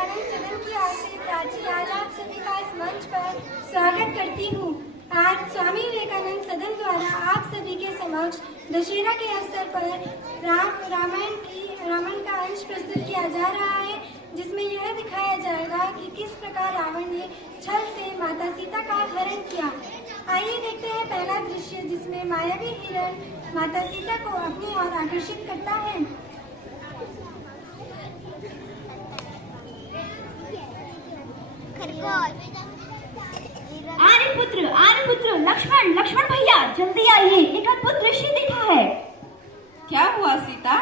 विवेकानंद सदन की ओर से प्राची आज आप सभी का इस मंच पर स्वागत करती हूँ। आज स्वामी विवेकानंद सदन द्वारा आप सभी के समक्ष दशहरा के अवसर पर रामायण का अंश प्रस्तुत किया जा रहा है, जिसमें यह दिखाया जाएगा कि किस प्रकार रावण ने छल से माता सीता का अपहरण किया। आइए देखते हैं पहला दृश्य, जिसमें मायावी हिरण माता सीता को अपनी ओर आकर्षित करता है। आर्य पुत्र लक्ष्मण भैया जल्दी आइए, एक अद्भुत दृश्य देखा है। क्या हुआ सीता?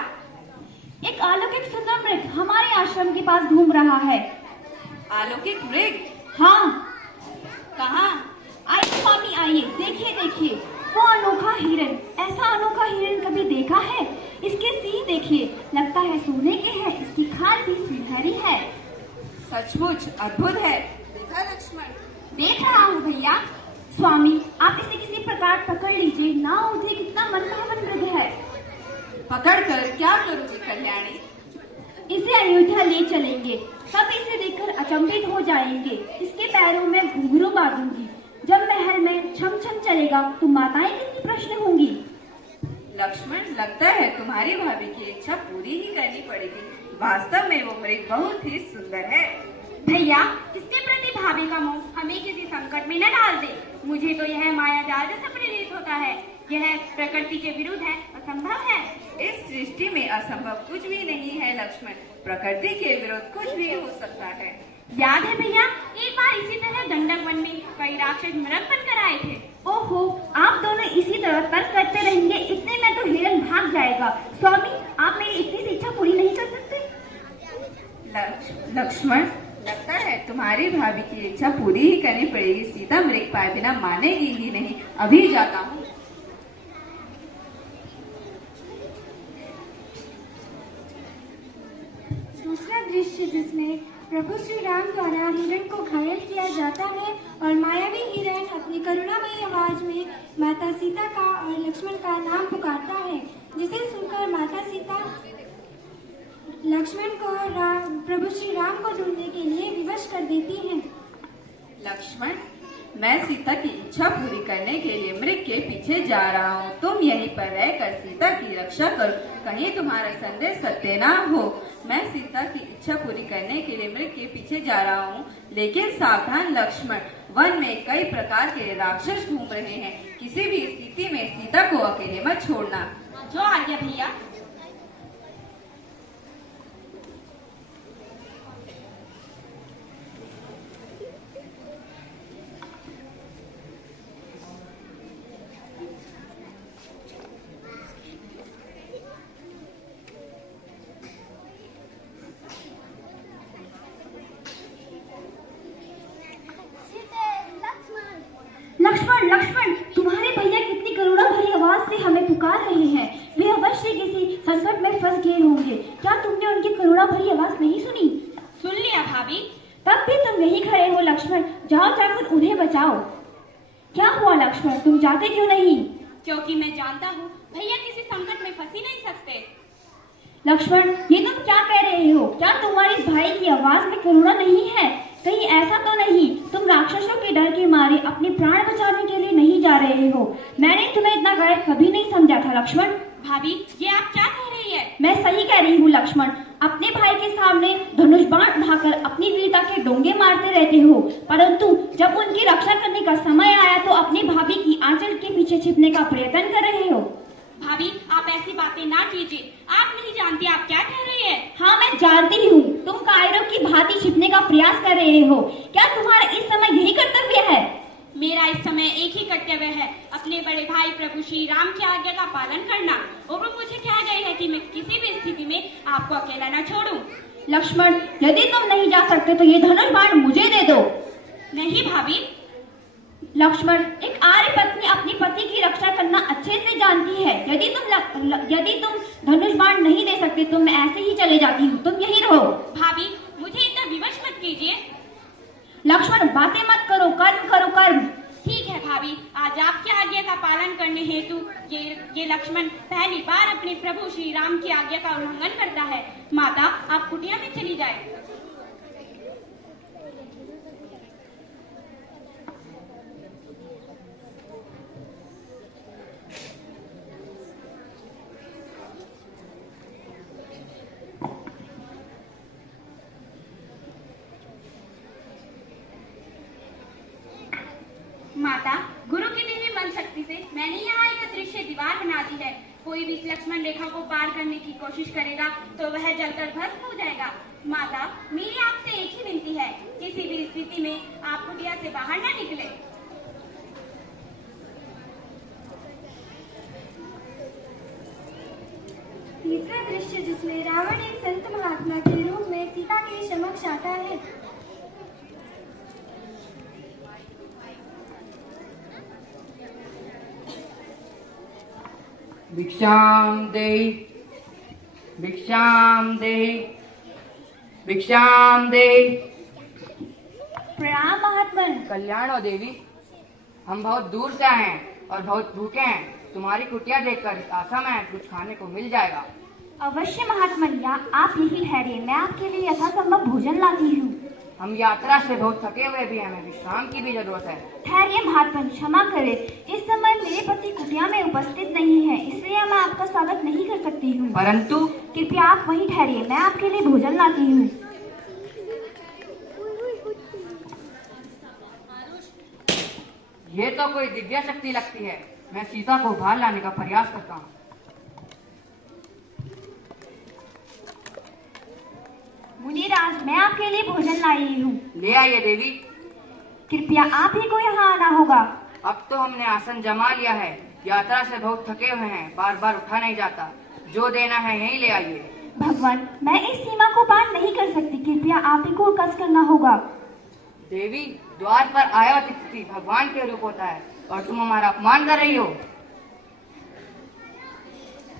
एक अलौकिक सुंदर मृग हमारे आश्रम के पास घूम रहा है। अलौकिक मृग? हाँ। कहाँ? आइए स्वामी आइए, देखिए वो अनोखा हिरण। ऐसा अनोखा हिरण कभी देखा है? इसके सींग देखिए, लगता है सोने के हैं। इसकी खाल भी सुनहरी है। सचमुच अद्भुत है। देखा लक्ष्मण? देख रहा हूँ भैया। स्वामी आप इसे किसी प्रकार पकड़ लीजिए, ना उठे, कितना मनभावन मृग है। पकड़ कर क्या करोगी कल्याणी? इसे अयोध्या ले चलेंगे, सब इसे देखकर अचंभित हो जाएंगे। इसके पैरों में घुंघरू बांधूंगी। जब महल में छम छम चलेगा तो माताएं कितनी प्रश्न होंगी। लक्ष्मण, लगता है तुम्हारी भाभी की इच्छा पूरी ही करनी पड़ेगी। वास्तव में वो मृग बहुत ही सुंदर है। भैया इसके प्रति भाभी का मोह हमें किसी संकट में न डाल दे। मुझे तो यह माया जाल जैसा प्रतीत होता है। यह प्रकृति के विरुद्ध है, असंभव है। इस सृष्टि में असंभव कुछ भी नहीं है लक्ष्मण। प्रकृति के विरुद्ध कुछ भी हो सकता है। याद है भैया, एक बार इसी तरह दंडक वन में कई राक्षस मृग बनकर आए थे। ओहो, आप दोनों इसी तरह तर्क करते रहेंगे, इतने में तो हिरण भाग जाएगा। स्वामी आप मेरी इतनी सी इच्छा पूरी नहीं कर सकते? लक्ष्मण, लगता है तुम्हारी भाभी की इच्छा पूरी ही करनी पड़ेगी। सीता मृग पाए बिना मानेगी ही नहीं। अभी जाता हूँ। दूसरा दृश्य, जिसमें प्रभु श्री राम द्वारा हिरण को घायल किया जाता है और मायावी हिरण अपनी करुणामयी आवाज में माता सीता का और लक्ष्मण का नाम पुकारता है, जिसे सुनकर माता सीता लक्ष्मण को प्रभु श्री राम को ढूंढने के लिए विवश कर देती हैं। लक्ष्मण, मैं सीता की इच्छा पूरी करने के लिए मृग के पीछे जा रहा हूँ। तुम यहीं पर रहकर सीता की रक्षा करो, कहीं तुम्हारा संदेश सत्य ना हो। मैं सीता की इच्छा पूरी करने के लिए मृग के पीछे जा रहा हूँ, लेकिन सावधान लक्ष्मण, वन में कई प्रकार के राक्षस घूम रहे हैं। किसी भी स्थिति में सीता को अकेले मत छोड़ना। जो आज्ञा भैया। लक्ष्मण, तुम्हारे भैया कितनी करुणा भरी आवाज से हमें पुकार रहे हैं। वे अवश्य किसी संकट में फंस गए होंगे। क्या तुमने उनकी करुणा भरी आवाज नहीं सुनी? सुन लिया भाभी। तब भी तुम यहीं खड़े हो लक्ष्मण, जाओ जाकर उन्हें बचाओ। क्या हुआ लक्ष्मण, तुम जाते क्यों नहीं? क्योंकि मैं जानता हूँ भैया किसी संकट में फंस ही नहीं सकते। लक्ष्मण, ये तुम क्या कह रहे हो? क्या तुम्हारे भाई की आवाज में करुणा नहीं है? कहीं ऐसा तो नहीं तुम राक्षसों के डर के मारे अपने प्राण बचाने के लिए नहीं जा रहे हो? मैंने तुम्हें इतना गैर कभी नहीं समझा था लक्ष्मण। भाभी ये आप क्या कह रही है? मैं सही कह रही हूँ लक्ष्मण। अपने भाई के सामने धनुष बाण उठाकर अपनी वीरता के डोंगे मारते रहते हो, परंतु जब उनकी रक्षा करने का समय आया तो अपनी भाभी की आंचल के पीछे छिपने का प्रयत्न कर रहे हो। भाभी आप ऐसी बातें ना कीजिए। आप नहीं जानती आप क्या कह रही है। हाँ मैं जानती हूँ, तुम कायरों की भांति छिपने का प्रयास कर रहे हो। क्या तुम्हारा इस समय यही कर्तव्य है? मेरा इस समय एक ही कर्तव्य है, अपने बड़े भाई प्रभु श्री राम की आज्ञा का पालन करना। और वो मुझे कहा गई है कि मैं किसी भी स्थिति में आपको अकेला न छोड़ूं। लक्ष्मण, यदि तुम नहीं जा सकते तो ये धनुष बाण मुझे दे दो। नहीं भाभी। लक्ष्मण, एक आर्य पत्नी अपनी पति की रक्षा करना अच्छे से जानती है। यदि तुम धनुष बाण नहीं दे सकते तो मैं ऐसे ही चले जाती हूँ, तुम यहीं रहो। भाभी मुझे इतना विवश मत कीजिए। लक्ष्मण, बातें मत करो, कर्म करो कर्म। ठीक है भाभी, आज आपकी आज्ञा का पालन करने हेतु ये लक्ष्मण पहली बार अपने प्रभु श्री राम की आज्ञा का उल्लंघन करता है। माता आप कुटिया में चली जाए। भी इस लक्ष्मण रेखा को पार करने की कोशिश करेगा तो वह जलकर भस्म हो जाएगा। माता, मेरी आपसे एक ही विनती है, किसी भी स्थिति में आप कुटिया से बाहर न निकले। तीसरा दृश्य जिसमें रावण एक संत महात्मा के रूप में सीता के समक्ष आता है। भिक्षाम देहि, भिक्षाम देहि, भिक्षाम देहि। प्रणाम महात्मन। कल्याण हो देवी, हम बहुत दूर से आए हैं और बहुत भूखे हैं। तुम्हारी कुटिया देखकर इस आशा में कुछ खाने को मिल जाएगा। अवश्य महात्मन, या आप यही ठहरिए, मैं आपके लिए यथासंभव भोजन लाती हूँ। हम यात्रा से बहुत थके हुए भी हैं, हमें विश्राम की भी जरूरत है। ठहरिए महात्मन, क्षमा करें, इस समय मेरे पति कुटिया में उपस्थित नहीं है, इसलिए मैं आपका स्वागत नहीं कर सकती हूँ। परंतु कृपया आप वहीं ठहरिए, मैं आपके लिए भोजन लाती हूँ। ये तो कोई दिव्य शक्ति लगती है। मैं सीता को बाहर लाने का प्रयास करता हूँ। मुनिराज, मैं आपके लिए भोजन लाई हूँ। ले आइए देवी। कृपया आप ही को यहाँ आना होगा। अब तो हमने आसन जमा लिया है, यात्रा से बहुत थके हुए हैं, बार बार उठा नहीं जाता। जो देना है यहीं ले आइए। भगवान, मैं इस सीमा को पार नहीं कर सकती, कृपया आप ही को कष्ट करना होगा। देवी, द्वार पर आया अतिथि भगवान के रूप होता है और तुम हमारा अपमान कर रही हो।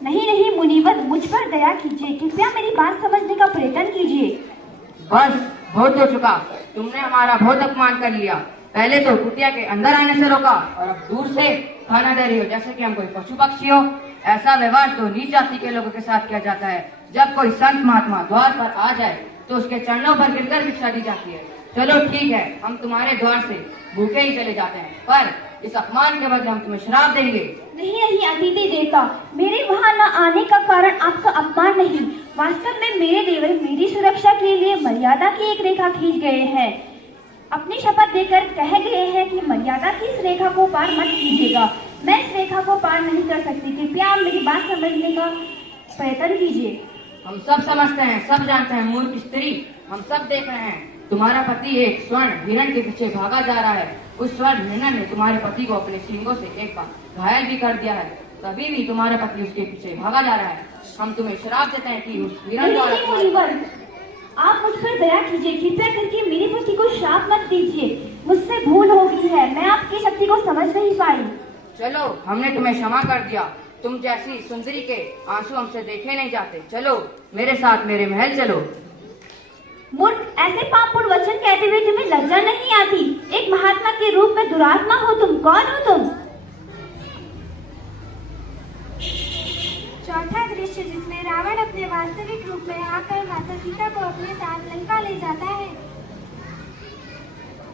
नहीं नहीं मुनिवर, मुझ पर दया कीजिए, कृपया मेरी बात समझने का प्रयत्न कीजिए। बस बहुत हो चुका, तुमने हमारा बहुत अपमान कर लिया। पहले तो कुटिया के अंदर आने से रोका और अब दूर से खाना दे रही हो जैसे कि हम कोई पशु पक्षी हो। ऐसा व्यवहार तो नीच जाति के लोगों के साथ किया जाता है। जब कोई संत महात्मा द्वार पर आ जाए तो उसके चरणों पर गिरकर भिक्षा दी जाती है। चलो ठीक है, हम तुम्हारे द्वार से भूखे ही चले जाते हैं, पर इस अपमान के बदले हम तुम्हें श्राप देंगे। नहीं नहीं अतिथि देवता, मेरे वहाँ न आने का कारण आपका अपमान नहीं, वास्तव में मेरे देवर मेरी सुरक्षा के लिए मर्यादा की एक रेखा खींच गए हैं। अपनी शपथ देकर कह गए हैं कि मर्यादा की इस रेखा को पार मत कीजिएगा। मैं इस रेखा को पार नहीं कर सकती, कृपया आप मेरी बात समझने का प्रयत्न कीजिए। हम सब समझते हैं, सब जानते हैं मूर्ख स्त्री, हम सब देख रहे हैं। तुम्हारा पति एक स्वर्ण हिरण के पीछे भागा जा रहा है। उस स्वर्ण हिरण ने तुम्हारे पति को अपने सींगों से एक बार घायल भी कर दिया है, तभी भी तुम्हारा पति उसके पीछे भागा जा रहा है। हम तुम्हें श्राप देते हैं कि उस हिरण द्वारा आप मुझ पर दया कीजिए, कृपया करके मेरे पति को श्राप मत दीजिए। मुझसे भूल हो गई है, मैं आपकी शक्ति को समझ नहीं पाई। चलो, हमने तुम्हें क्षमा कर दिया। तुम जैसी सुंदरी के आंसू हमसे देखे नहीं जाते। चलो मेरे साथ मेरे महल चलो। मूर्ख, ऐसे पापपूर्ण वचन कहते हुए तुम्हें लज्जा नहीं आती? एक महात्मा के रूप में दुरात्मा हो तुम, कौन हो तुम? चौथा दृश्य जिसमें रावण अपने वास्तविक रूप में आकर माता सीता को अपने साथ लंका ले जाता है।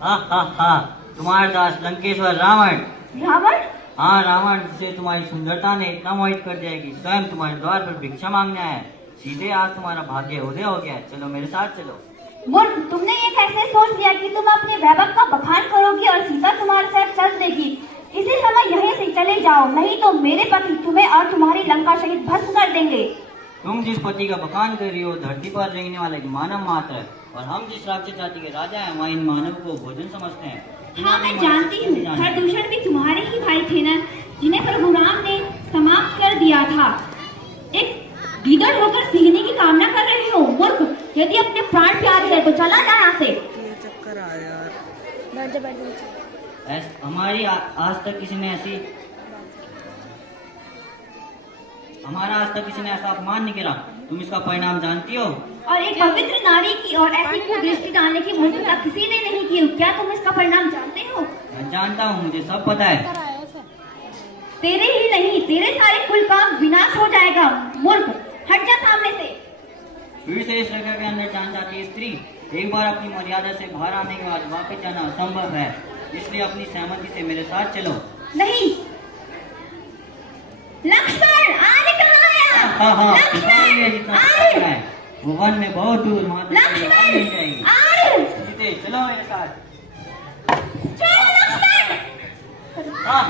हा, तुम्हारे दास लंकेश्वर रावण। रावण? हाँ, रावण जिसे तुम्हारी सुंदरता ने इतना मोहित कर दिया कि स्वयं तुम्हारे द्वार पर भिक्षा मांगने आया है। सीधे आज तुम्हारा भाग्य उदय हो गया। चलो मेरे साथ चलो। मूर्ख, तुमने ये कैसे सोच लिया कि तुम अपने वैभव का बखान करोगी और सीता तुम्हारे साथ चल देगी? इसी समय यहीं से चले जाओ, नहीं तो मेरे पति तुम्हें और तुम्हारी लंका शहीद भस्म कर देंगे। तुम जिस पति का बखान कर रही हो धरती पर रेंगने वाला एक मानव मात्र है, और हम जिस राक्षस जाति के राजा हैं वहाँ इन मानव को भोजन समझते हैं। हाँ, मैं जानती हूँ, खरदूषण भी तुम्हारे ही भाई थे ना, जिन्हें प्रभु राम ने समाप्त कर दिया था। एक गीदड़ होकर सीखने की कामना कर रहे हो? मूर्ख, यदि अपने प्राण प्यारे है तो चला जा यहाँ से। चक्कर आ यार। हमारी आज तक किसी ने ऐसा अपमान नहीं करा। तुम इसका परिणाम जानती हो? और एक पवित्र नारी की और ऐसी कुदृष्टि डालने की मूर्खता किसी ने नहीं की। क्या तुम इसका परिणाम जानते हो? मैं जानता हूँ, मुझे सब पता है। तेरे ही नहीं, तेरे सारे कुल का विनाश हो जाएगा। मूर्ख, हट जा सामने से। फिर से इस रेखा के अंदर जान जाती है स्त्री। एक बार अपनी मर्यादा से बाहर आने के बाद वापस जाना असंभव है, इसलिए अपनी सहमति से मेरे साथ चलो। नहीं। लक्ष्मण, आर्य कहाँ है? हाँ, लक्ष्मण, जितना आर्य, है वो वन में बहुत दूर, वहाँ तक लक्ष्मण, नहीं जाएगी। आर्य, सीते, चलो मेरे साथ। चल लक्ष्मण। हाँ।